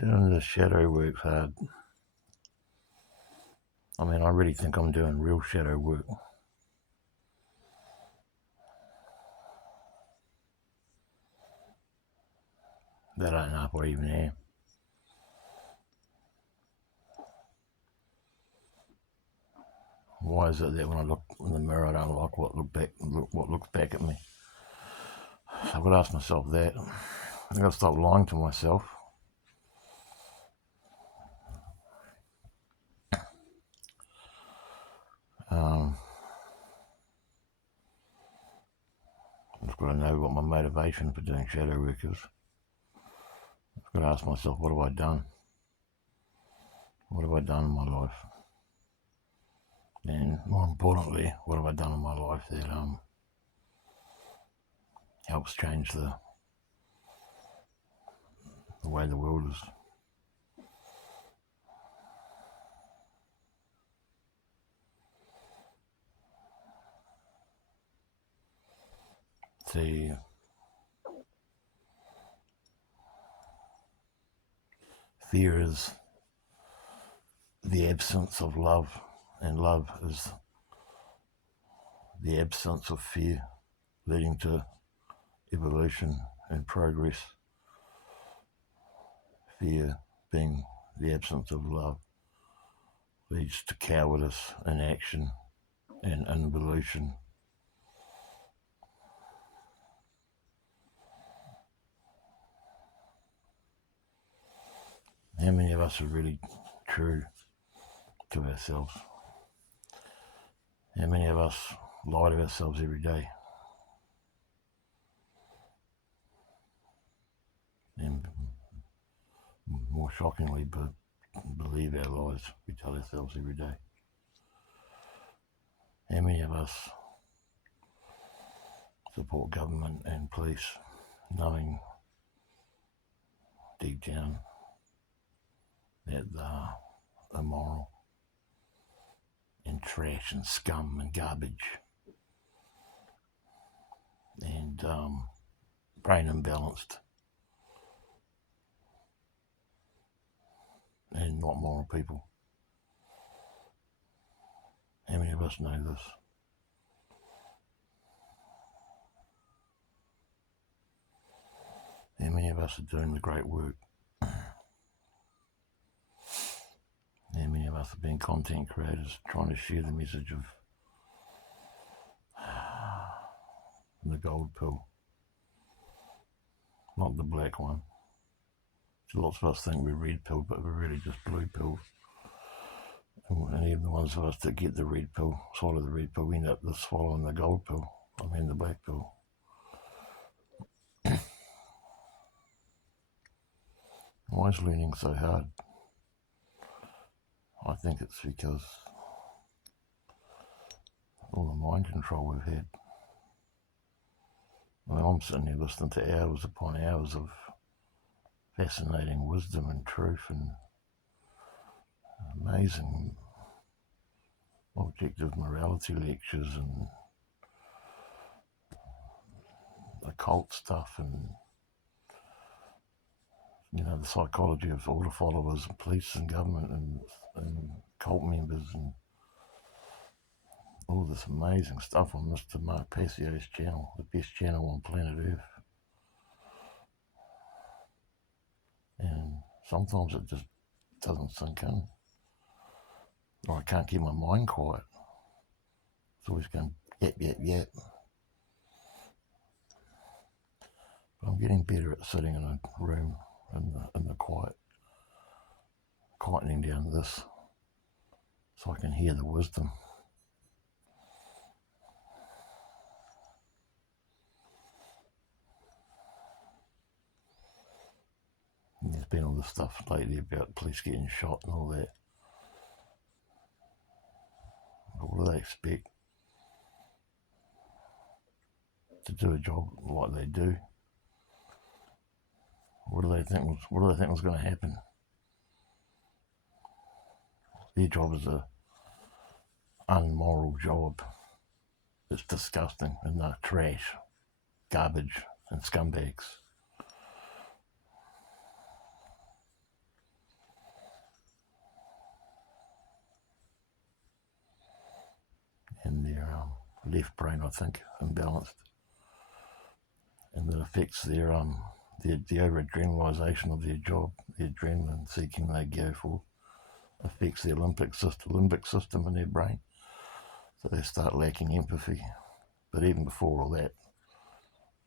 Doing the shadow work's hard. I mean, I really think I'm doing real shadow work. That I don't know if I even am. Why is it that when I look in the mirror, I don't like what looks back at me? I've got to ask myself that. I've got to stop lying to myself. I've got to know what my motivation for doing shadow work is. I've got to ask myself, what have I done? What have I done in my life? And more importantly, what have I done in my life that helps change the way the world is? See, fear is the absence of love, and love is the absence of fear, leading to evolution and progress. Fear, being the absence of love, leads to cowardice, inaction, and involution. How many of us are really true to ourselves? How many of us lie to ourselves every day? And more shockingly, but believe our lies we tell ourselves every day. How many of us support government and police, knowing deep down that they're immoral and trash and scum and garbage and brain imbalanced and not moral people? How many of us know this? How many of us are doing the great work? How many of us are being content creators, trying to share the message of the gold pill, not the black one? So lots of us think we're red pilled, but we're really just blue pilled. And even the ones of us that get the red pill, swallow the red pill, we end up swallowing the gold pill, the black pill. Why is learning so hard? I think it's because all the mind control we've had. I mean, I'm sitting here listening to hours upon hours of fascinating wisdom and truth and amazing objective morality lectures and occult stuff and, the psychology of order followers and police and government and cult members and all this amazing stuff on Mr. Mark Passio's channel, the best channel on planet Earth. And sometimes it just doesn't sink in. Or I can't keep my mind quiet. It's always going yap, yap, yap. But I'm getting better at sitting in a room in the quiet, quietening down this so I can hear the wisdom. And there's been all this stuff lately about police getting shot and all that. But what do they expect? To do a job like they do? What do they think was going to happen? Their job is a unmoral job. It's disgusting, and they're trash, garbage, and scumbags. and their left brain, I think, imbalanced, and that affects their the over-adrenalisation of their job, the adrenaline seeking they go for, affects their limbic system in their brain, so they start lacking empathy. But even before all that,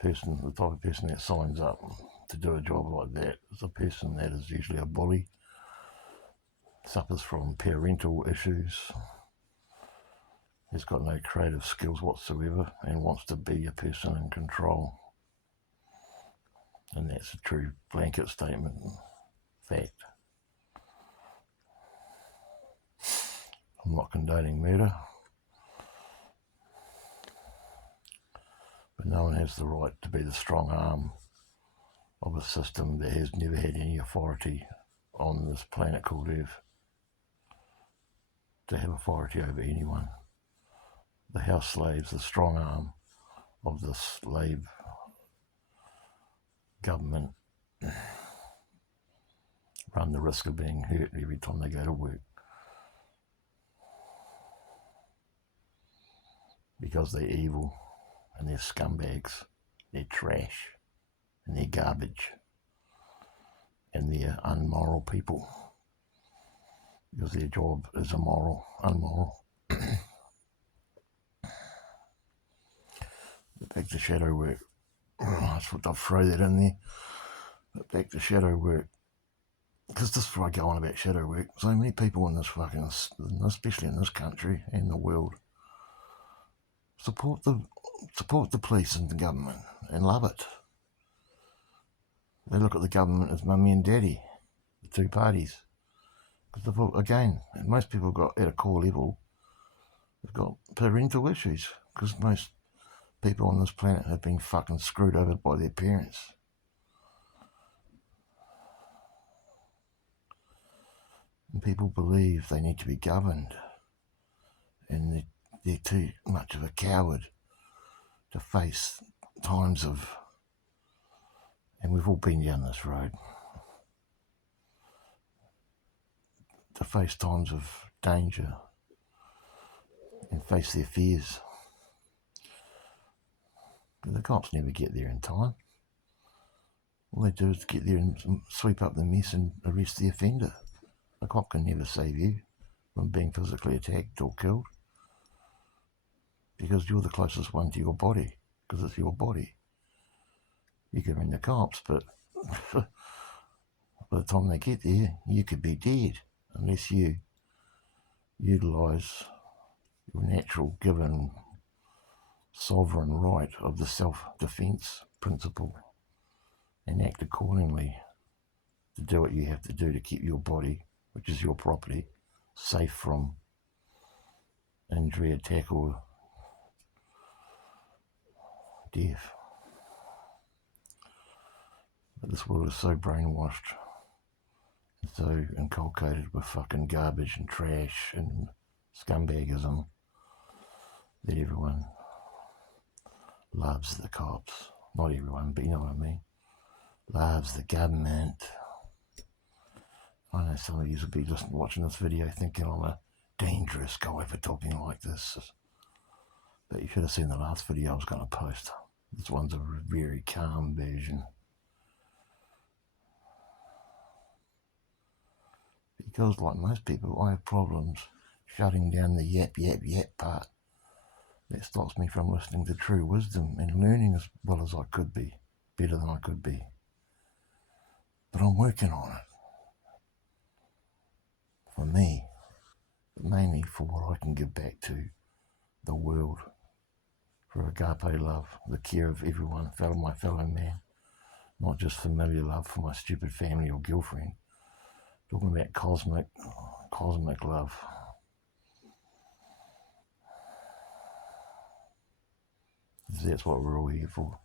the type of person that signs up to do a job like that is a person that is usually a bully, suffers from parental issues, has got no creative skills whatsoever, and wants to be a person in control. And that's a true blanket statement, fact. I'm not condoning murder, but no one has the right to be the strong arm of a system that has never had any authority on this planet called Earth, to have authority over anyone. The house slaves, the strong arm of the slave government, run the risk of being hurt every time they go to work, because they're evil and they're scumbags, they're trash and they're garbage and they're unmoral people, because their job is unmoral. Back to shadow work. I'll throw that in there. But back to shadow work, because this is where I go on about shadow work. So many people in this especially in this country and the world, support the police and the government and love it. They look at the government as mummy and daddy, the two parties. Because again, most people got at a core level, they've got parental issues, because most people on this planet have been fucking screwed over by their parents. And people believe they need to be governed, and they're too much of a coward to face times of, and we've all been down this road, to face times of danger and face their fears. The cops never get there in time. All they do is get there and sweep up the mess and arrest the offender. A cop can never save you from being physically attacked or killed, because you're the closest one to your body, because it's your body. You can ring the cops, but by the time they get there, you could be dead, unless you utilise your natural given sovereign right of the self-defence principle and act accordingly to do what you have to do to keep your body, which is your property, safe from injury, attack or death. But this world is so brainwashed, so inculcated with fucking garbage and trash and scumbagism, that everyone loves the cops. Not everyone, but you know what I mean. Loves the government. I know some of you will be just watching this video thinking I'm a dangerous guy for talking like this. But you should have seen the last video I was going to post. This one's a very calm version. Because like most people, I have problems shutting down the yap part. That stops me from listening to true wisdom and learning as well as I could be, better than I could be. But I'm working on it. For me, but mainly for what I can give back to the world. For agape love, the care of everyone, my fellow man. Not just familiar love for my stupid family or girlfriend. Talking about cosmic love. That's what we're all here for.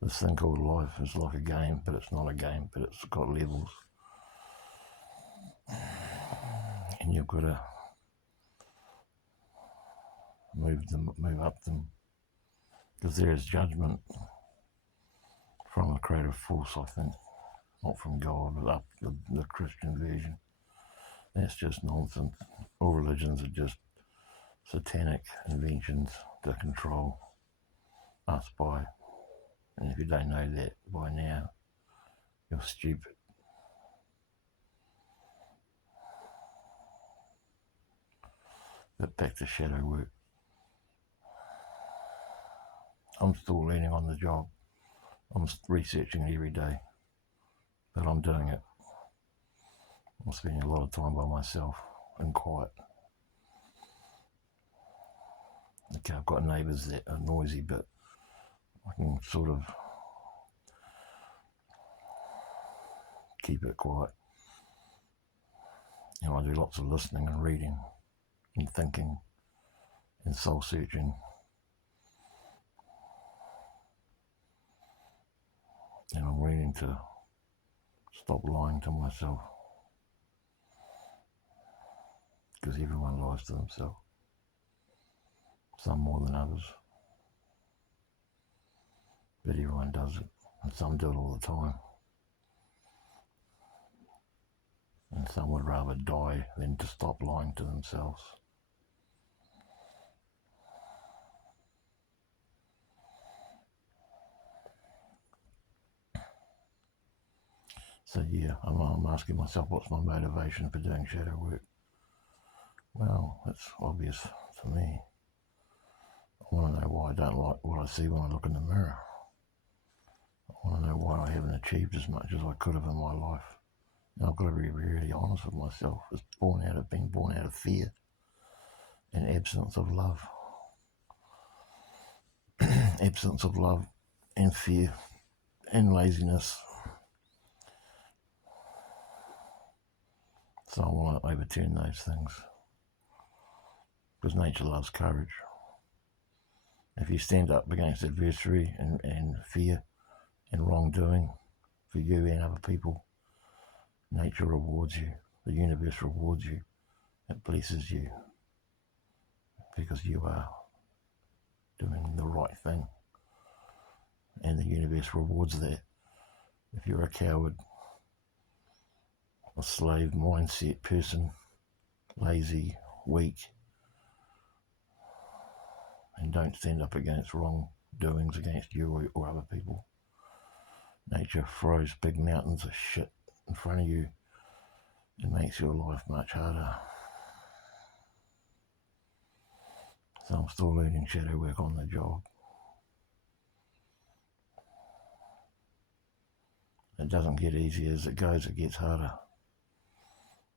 This thing called life is like a game, but it's not a game, but it's got levels. And you've got to move up them. Because there is judgment from a creative force, I think. Not from God, but up the Christian version. That's just nonsense. All religions are just satanic inventions to control us by. And if you don't know that by now, you're stupid. But back to shadow work. I'm still learning on the job. I'm researching it every day, but I'm doing it. I'm spending a lot of time by myself and quiet. Okay, I've got neighbours that are noisy, but I can sort of keep it quiet. And I do lots of listening and reading and thinking and soul searching. And I'm learning to stop lying to myself, because everyone lies to themselves, some more than others, but everyone does it, and some do it all the time, and some would rather die than to stop lying to themselves. So yeah, I'm asking myself, what's my motivation for doing shadow work? Well, it's obvious to me. I want to know why I don't like what I see when I look in the mirror. I want to know why I haven't achieved as much as I could have in my life. And I've got to be really honest with myself. It's being born out of fear and absence of love. Absence of love and fear and laziness. So I want to overturn those things, because nature loves courage. If you stand up against adversity and fear and wrongdoing for you and other people, nature rewards you. The universe rewards you. It blesses you, because you are doing the right thing. And the universe rewards that. If you're a coward, a slave mindset person, lazy, weak, and don't stand up against wrongdoings against you or other people, nature throws big mountains of shit in front of you and makes your life much harder. So I'm still learning shadow work on the job. It doesn't get easier as it goes, it gets harder.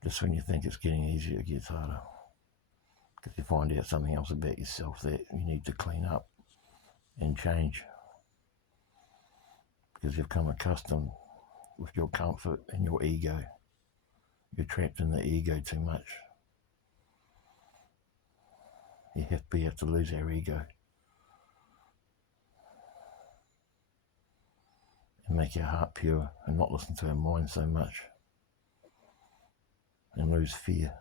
Just when you think it's getting easier, it gets harder. Because you find out something else about yourself that you need to clean up and change. Because you've come accustomed with your comfort and your ego. You're trapped in the ego too much. We have to lose our ego and make our heart pure and not listen to our mind so much and lose fear.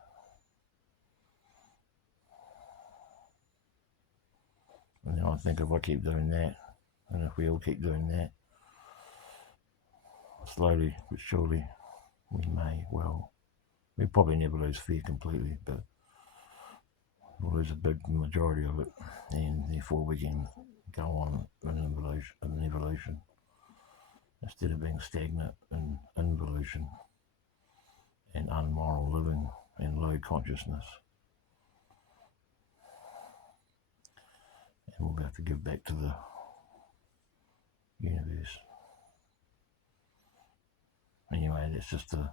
And then I think, if I keep doing that, and if we all keep doing that, slowly but surely we probably never lose fear completely, but we'll lose a big majority of it, and therefore we can go on an evolution instead of being stagnant in involution and unmoral living and low consciousness. And we'll have to give back to the universe. Anyway, that's just a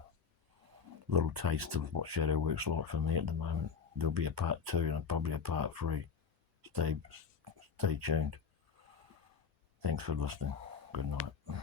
little taste of what shadow work's like for me at the moment. There'll be a part 2 and probably a part 3. Stay tuned. Thanks for listening. Good night.